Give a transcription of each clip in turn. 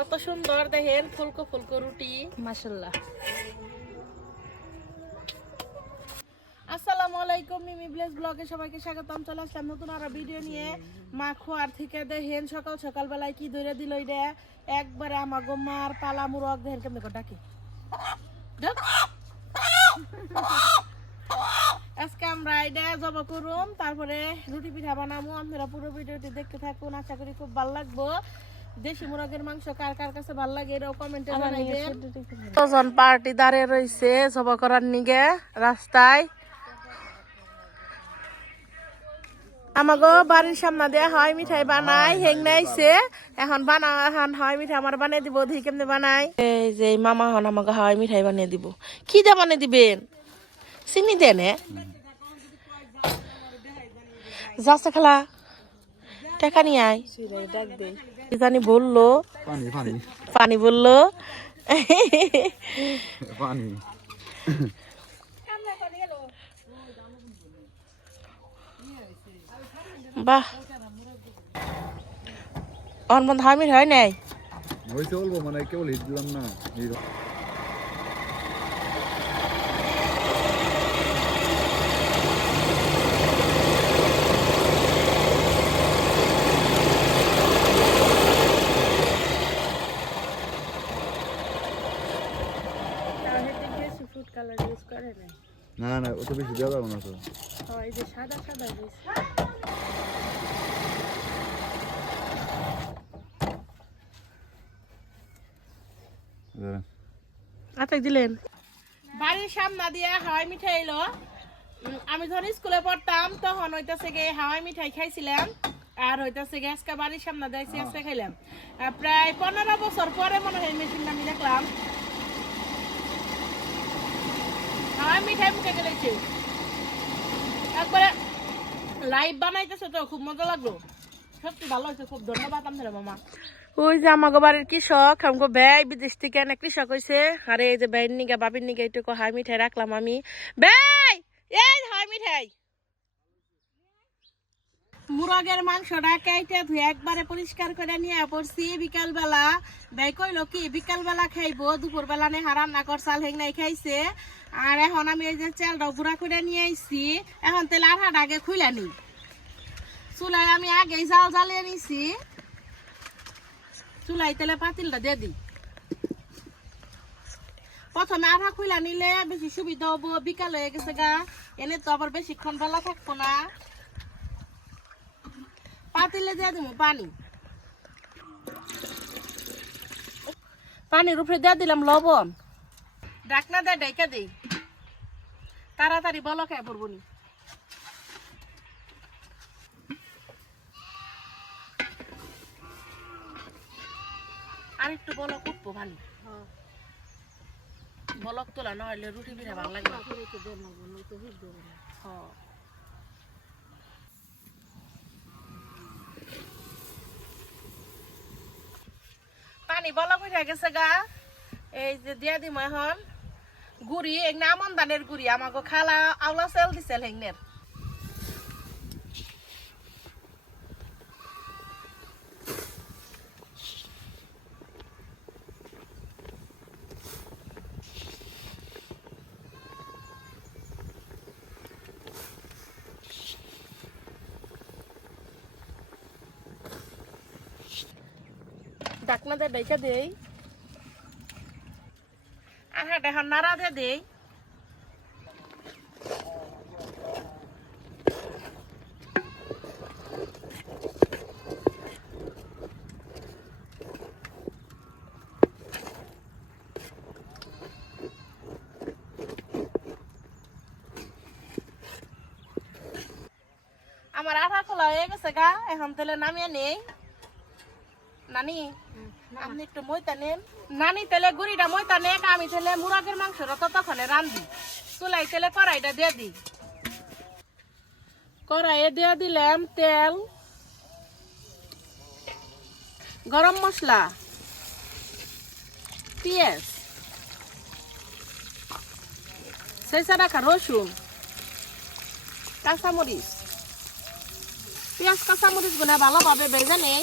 কত সুন্দর দেখেন ফুলকো ফুলকো রুটি মাশাল্লাহ আসসালামু আলাইকুম, মিমি ব্লেস ব্লগে সবাইকে স্বাগতম। চলে আসলাম নতুন আরও ভিডিও নিয়ে। মা খোয়ার থেকে দেখেন সকাল সকাল বেলায় কি ধরে দিল এটা? একবারে আমার পালা কেমন ডাকি। আজকে আমরা এটা জব করুম, তারপরে রুটি পিঠা বানাবো আপনারা পুরো ভিডিওটি দেখতে থাকুন। আশা করি খুব ভালো লাগবো। দেশি মুরগের মাংস কার কার কাছে ভালো লাগে এটাও কমেন্টে জানাইবেন। কতজন পার্টি দাঁড়িয়ে রয়েছে জবা করার নিগে রাস্তায়। আমাগো বাড়ির সামনে দিয়ে হয় মিঠাই বানাই হেং নাইছে। এখন বানা এখন হয় মিঠাই আমার বানিয়ে দিব দেখি কেমনে বানাই এই যে মামা হন আমাকে হয় মিঠাই বানিয়ে দিব। কি দিয়ে বানিয়ে দিবেন? চিনি দেন যাচ্ছে খেলা। টাকা নিয়ে আয়। জানি বলল পানি বলল। পানি। বাহ। অন বন্ধ হামির হয় নাই? হয়েছে বলব মানে কেবল হিট দিলাম না এই ফুড কালার ইউজ করে না না অত বেশি দেওয়া যাবে না তো। এই যে সাদা সাদা দিয়েছে আতাক দিলেন। বাড়ির সামনে দিয়ে হাওয়াই মিঠাই এলো। আমি যখন স্কুলে পড়তাম তখন হইতাছে গে হাওয়াই মিঠাই খাইছিলাম। আর হইতাছে গে আজকে বাড়ির সামনে দেখছি আজকে খাইলাম। প্রায় পনেরো বছর পরে মনে হয় মেশিনটা আমি দেখলাম। হাওয়াই মিঠাই মুখে গেলেছে। একবারে লাইভ বানাইতেছে তো খুব মজা লাগল। সত্যি ভালো হয়েছে খুব ধন্যবাদ আপনারা মামা। ওই যে আমাকে বাড়ির কৃষক আমাকে ব্যয় বিদেশ থেকে এনে কৃষক হয়েছে আরে এই যে ব্যয়ের নিগা বাবির নিগা একটু হাই মিঠাই রাখলাম আমি। ব্যয় এই হাই মিঠাই। মুরগের মাংসটা কেটে ধুয়ে একবারে পরিষ্কার করে নিয়ে পড়ছি বিকালবেলা। ব্যয় কইলো কি বিকালবেলা খাইবো দুপুরবেলা নে রান্না কর চাল হেং নাই খাইছে। আর এখন আমি এই যে চালটা গুঁড়া করে নিয়ে আইছি। এখন তেল আঠাটা আগে খুলে নি। চুলায় আমি আগেই জাল জ্বালিয়ে নিছি। চুলাই তেলে পাতিলটা দিয়ে দিই। প্রথমে আধা খুলা নিলে বেশি সুবিধা হব, বিকাল হয়ে গেছে গা। এনে তো আবার বেশিক্ষণ বেলা থাকব না। পাতিলে দিয়ে দিব পানি। পানির উপরে দিয়ে দিলাম লবণ। ডাকনা দিয়ে ডাইকা দিই। তাড়াতাড়ি বলো খাই পড়ব নি? আর একটু বলক উঠবো ভালো বলক তোলা নহলে রুটি পিঠা ভালো লাগবে হ্যাঁ। পানি বলক উঠে গেছে গা। এই যে দিয়া দিম এখন। গুড়ি এক না আমন দানের গুড়ি আমাকে খালা আওলা সেল দিছিল হেংনের ডাকনা দিয়ে ডাইকা দেই। দেখো নাড়া দিয়ে দেই। আমার আঠা খোলা হয়ে গেছে গা এখন তেলে নামিয়ে নেই। নানি আপনি একটু মইতা নেন। নানি তেলে গুড়িটা মইতা নেক আমি তেলে মুরগের মাংসটা ততক্ষণে রান্ধি। চুলাই তেলে কড়াইটা দিয়ে দিই। কড়াইয়ে দিয়ে দিলাম তেল, গরম মশলা, পেঁয়াজ সেসা রাখা রসুন, কাঁচামরিচ। পেঁয়াজ, কাঁচামরিচগুলা ভালোভাবে ভেজে নেই।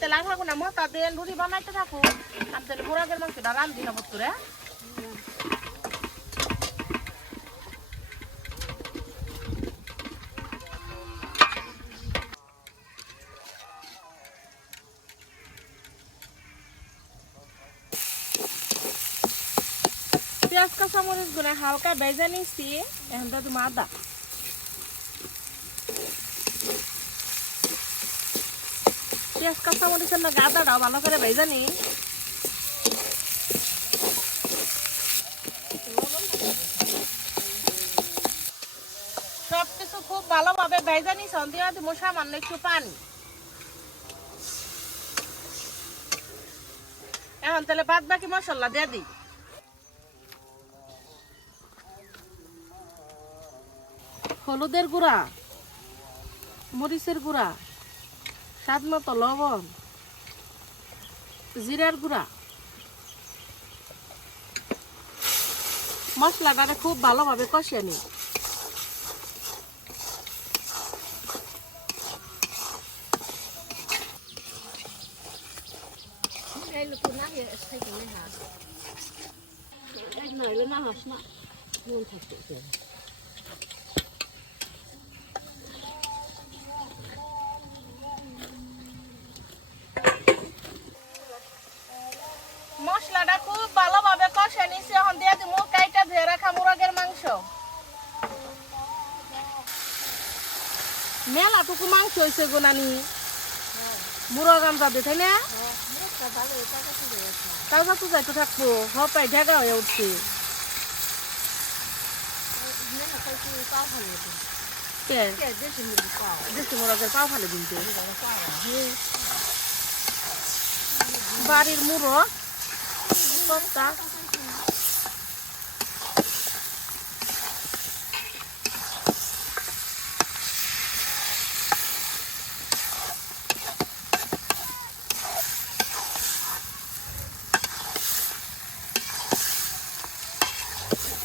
তেলা বত্তরে পেঁয়াজ কাঁচা মরিচ গুনে হালকা বেজে নিছি এখন তো তুমি আদা। পেঁয়াজ কাঁচা মরিচের না ভালো করে নি। খুব ভালোভাবে ভেজে দিয়ে দিব, সামান্য একটু পানি। এখন তাহলে বাদ বাকি মশলা দিয়ে দিই। হলুদের গুঁড়া, মরিচের গুঁড়া। স্বাদ মতো লবণ জিরার গুঁড়া। মশলাটারে খুব ভালোভাবে কষিয়ে নিই। মশলাটা মাংস হয়েছে গোনানি মুরগ আমরা দেখে না? তাও তো যাইতে থাকব হপাই ঢেকা হয়ে উঠছে। দেশি মুরগের পাও ফালে দিনতে বাড়ির মুরগ কর্তা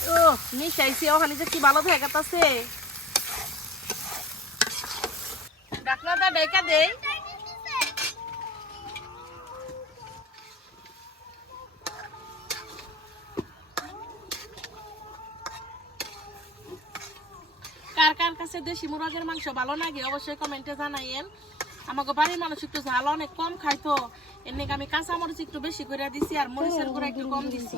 ও ওখানে যে কি ভালো ডেকা দেই। কার কার কাছে দেশি মুরগের মাংস ভালো লাগে, অবশ্যই কমেন্টে জানাইয়েন। আমাকে বাড়ির মানুষ একটু ঝাল অনেক কম খাইতো, এর আমি কাঁচা মরিচ একটু বেশি করে দিছি, আর মরিচের গুঁড়া একটু কম দিছি।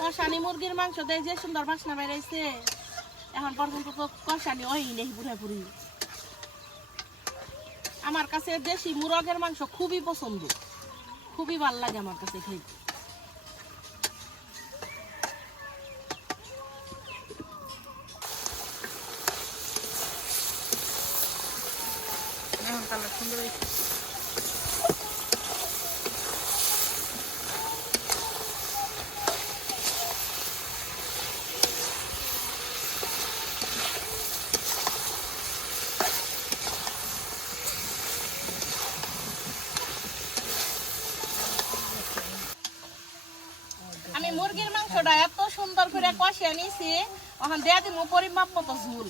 কষানি মুরগির মাংস দেয়, যে সুন্দর বাসনা বেড়াইছে। এখন পর্যন্ত তো কষানি ওই নেই পুরাপুরি। আমার কাছে দেশি মুরগের মাংস খুবই পছন্দ। খুবই ভালো লাগে আমার কাছে খেতে। সুন্দর হয়েছে। আমি মুরগির মাংসটা এত সুন্দর করে কষিয়ে নিছি এখন দেয়া দিব পরিমাপ মতো ঝুল।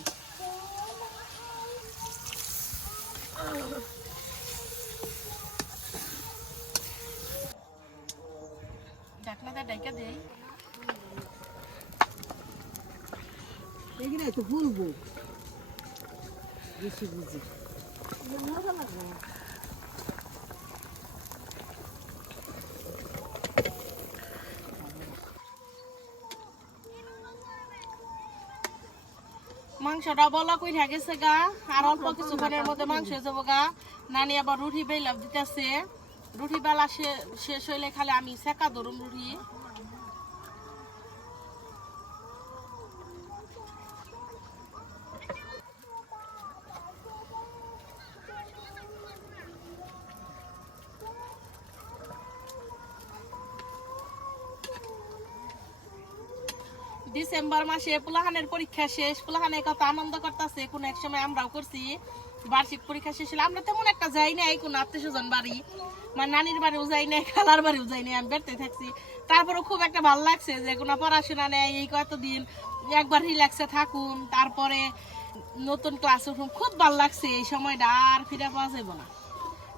ঢাকনাটা ঢেকে দেই। এগুলো তো বলব বেশি বুঝি। মাংসটা বলা কই গেছে গা? আর অল্প কিছুক্ষণের মধ্যে মাংস হয়ে যাব গা। নানি আবার রুটি বেলা দিতেছে। রুটি বেলা শেষ হইলে খালে আমি সেকা ধরুম রুটি। ডিসেম্বর মাসে পুলাহানের পরীক্ষা শেষ পুলাহানে কত আনন্দ করতেছে, কোন এক সময় আমরাও করছি। বার্ষিক পরীক্ষা শেষ হলে আমরা তেমন একটা যাই নাই, কোন আত্মীয় স্বজন বাড়ি মানে নানির বাড়িও যাই নাই, খালার বাড়িও যাই নাই, আমি বেড়তে থাকছি। তারপরে খুব একটা ভালো লাগছে যে কোনো পড়াশোনা নেই, এই কতদিন একবার রিল্যাক্সে থাকুন, তারপরে নতুন ক্লাস উঠুন, খুব ভালো লাগছে এই সময়টা, আর ফিরে পাওয়া যাবে না।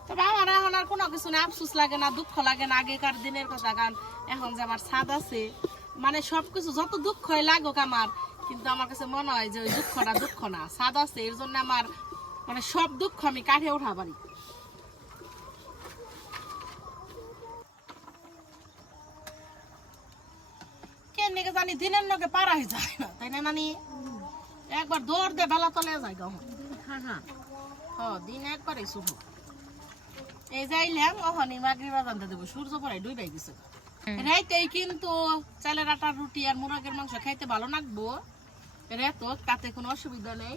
তবে আমার এখন আর কোনো কিছু না, আফসোস লাগে না, দুঃখ লাগে না, আগেকার দিনের কথা গান এখন যে আমার ছাদ আছে মানে সবকিছু যত দুঃখ লাগুক আমার, কিন্তু আমার কাছে মনে হয় যে ওই দুঃখটা দুঃখ না ছাদ আছে, এর জন্য আমার মানে সব দুঃখ আমি কাঠে উঠা পারি। জানি দিনের নকে পারা হয়ে যায় না, তাই না নানি? একবার দৌড় দে বেলা তলে যায় গো। হ্যাঁ দিন একবারে শুভ। এই যাইলাম ওখানে মাগরি বাজানতে দেবো, সূর্য পরে ডুবাই গেছে। রাইতেই কিন্তু চালের আটার রুটি আর মুরগের মাংস খাইতে ভালো লাগবো। রেতো তাতে কোনো অসুবিধা নেই।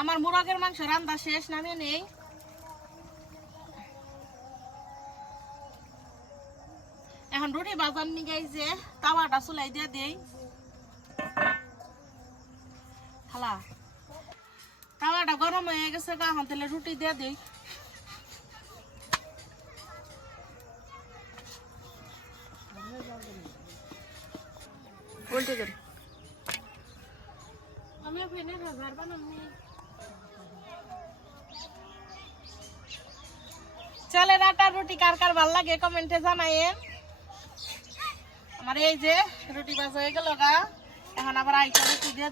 আমার মুরগের মাংস রান্না শেষ নামে নেই। রুটি বাজার নিয়ে যে তাওয়াটা চুলাই দিয়ে দেই। খালা তাওয়াটা গরম হয়ে গেছে গা এখন তাহলে রুটি দিয়ে দেই। উল্টে দেন। আমি ওখানে ঘর বানামনি চালের আটা রুটি কার কার ভালো লাগে কমেন্টে জানাইয়েন আমার এই যে রুটি বাজ হয়ে গেল গা। এখন আবার আইটা রুটি দিয়ে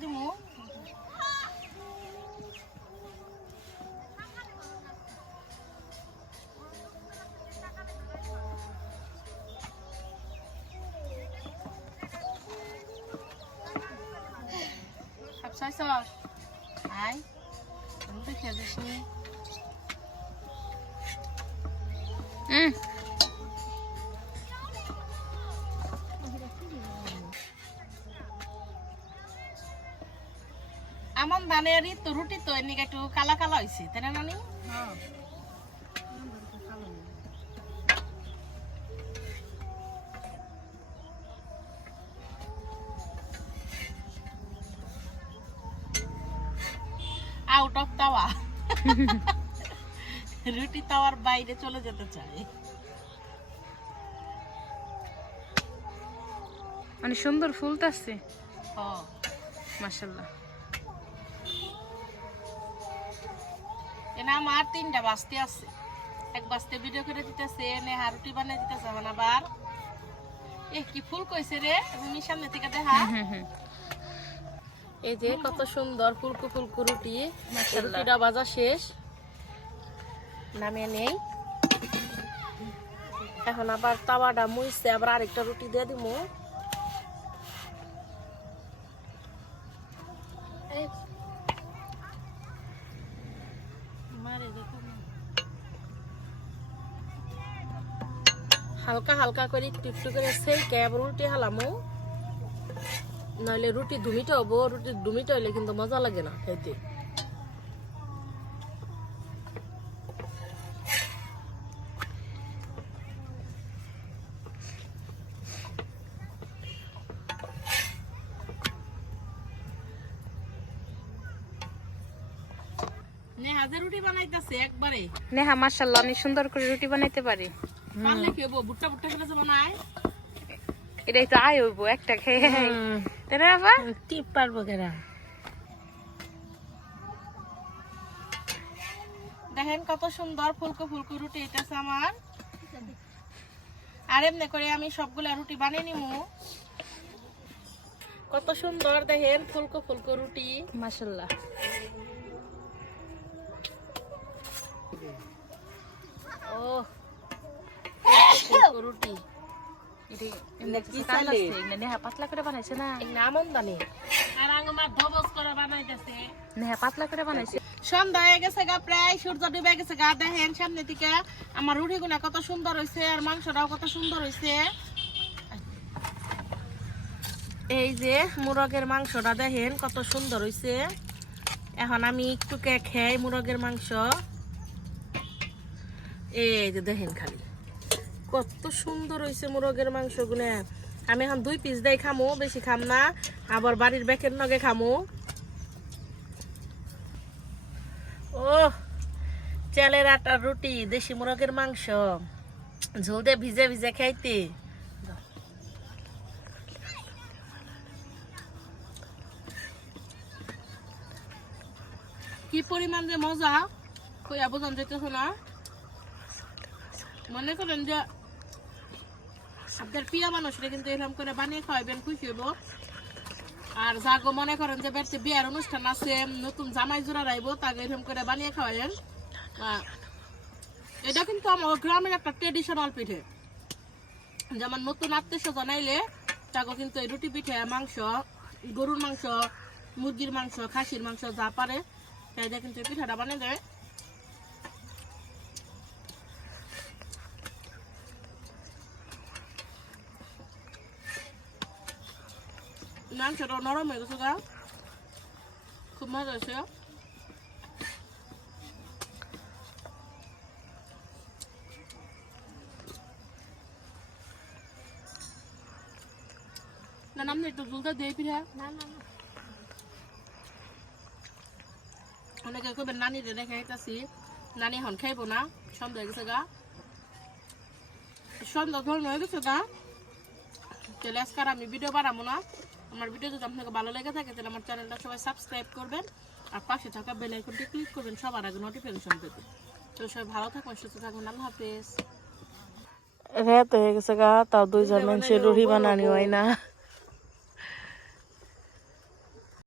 সব ছয়শো আয়, রুটি খেয়ে যাস নি ই তো রুটি তো এদিকে একটু কালা কালা হয়েছে তাই না নানি? আউট অফ তাওয়া রুটি তাওয়ার বাইরে চলে যেতে চায় মানে সুন্দর ফুল ফুলতাছে ও মাশাল্লাহ এনে আমার তিনটা বাস্তি আছে। এক বাস্তে ভিডিও করে দিতেছে এনে হারুটি বানিয়ে দিতেছে এখন আবার। এ কি ফুল কইছে রে? তুমি সামনে থেকে দেখা। এই যে কত সুন্দর ফুলকু ফুলকু রুটি। রুটিটা ভাজা শেষ। নামিয়ে নেই। এখন আবার তাওয়াটা মুইছে আবার আরেকটা রুটি দিয়ে দিমু এই। মারে দেখো না। হালকা হালকা করে একটু করে সেই ক্যাব রুটি হালামু। নাহলে রুটি ধুমিটা হব, রুটি ধুমিটা হইলে কিন্তু মজা লাগে না খাইতে। নেহা মাশাল্লাহ অনেক সুন্দর করে রুটি বানাইতে পারে। পারলে কি ভুট্টা ভুট্টা খেলে যেমন আয়। এটাই তো আয় হইব একটা খেয়ে তাই না বাবা টিপ পারব কেনা দেখেন কত সুন্দর ফুলকো ফুলকো রুটি আমার। আর এমনি করে আমি সবগুলা রুটি বানিয়ে নিমু। কত সুন্দর দেখেন ফুলকো ফুলকো রুটি। মাশাল্লাহ। ও রুটি। কি চাইলে নেহা পাতলা করে বানাইছে না। এই দানি আর আঙ্গমা ধবস করে বানাইতেছে। নেহা পাতলা করে বানাইছে। সন্ধ্যা হয়ে গেছে গা প্রায় সূর্য ডুবে গেছে গা দেখেন সামনে থেকে আমার রুটি গুনা কত সুন্দর হয়েছে আর মাংসটাও কত সুন্দর হয়েছে এই যে মুরগের মাংসটা দেখেন কত সুন্দর হয়েছে এখন আমি একটু কে খাই মুরগের মাংস। এই যে দেখেন খালি। কত সুন্দর হয়েছে মুরগের মাংস গুনে আমি এখন দুই পিস দেই খামো, বেশি খাম না। আবার বাড়ির ব্যাকের নগে খামু। ও চালের আটার রুটি, দেশি মুরগের মাংস। ঝোল দিয়ে ভিজে ভিজে খাইতে। কি পরিমাণ যে মজা কইয়া বোঝান যেতেছ না। মনে করেন যে আপনার প্রিয় মানুষরা কিন্তু এরকম করে বানিয়ে খাওয়াবেন খুশি হইব। আর যাগো মনে করেন যে বাড়িতে বিয়ার অনুষ্ঠান আছে নতুন জামাই জোড়া রাইব তাকে এরকম করে বানিয়ে খাওয়াইন আহ, এটা কিন্তু আমার গ্রামের একটা ট্রেডিশনাল পিঠে। যেমন নতুন আত্মীয় স্বজন আইলে তাকে কিন্তু এই রুটি পিঠে মাংস গরুর মাংস মুরগির মাংস খাসির মাংস যা পারে তাই কিন্তু পিঠাটা বানিয়ে দেয়। মাংসটা নরম হয়ে গেছে গা খুব মজা হয়েছে না নাম একটু জুলটা দিয়ে ফিরে না না না অনেকে কবে নানি রে রেখে আইতাছি নানি এখন খাইবো না সন্ধ্যা হয়ে গেছে গা সন্ধ্যা ধরুন হয়ে গেছে গা তাহলে আজকে আর আমি ভিডিও না আমার ভিডিও যদি আপনাকে ভালো লেগে থাকে তাহলে আমার চ্যানেলটা সবাই সাবস্ক্রাইব করবেন আর পাশে থাকা বেল আইকনটি ক্লিক করবেন সবার আগে নোটিফিকেশন পেতে। তো সবাই ভালো থাকুন সুস্থ থাকুন আল্লাহ হাফেজ। তো হয়ে গেছে গা তাও দুইজন মানুষের রুহি বানানি হয় না।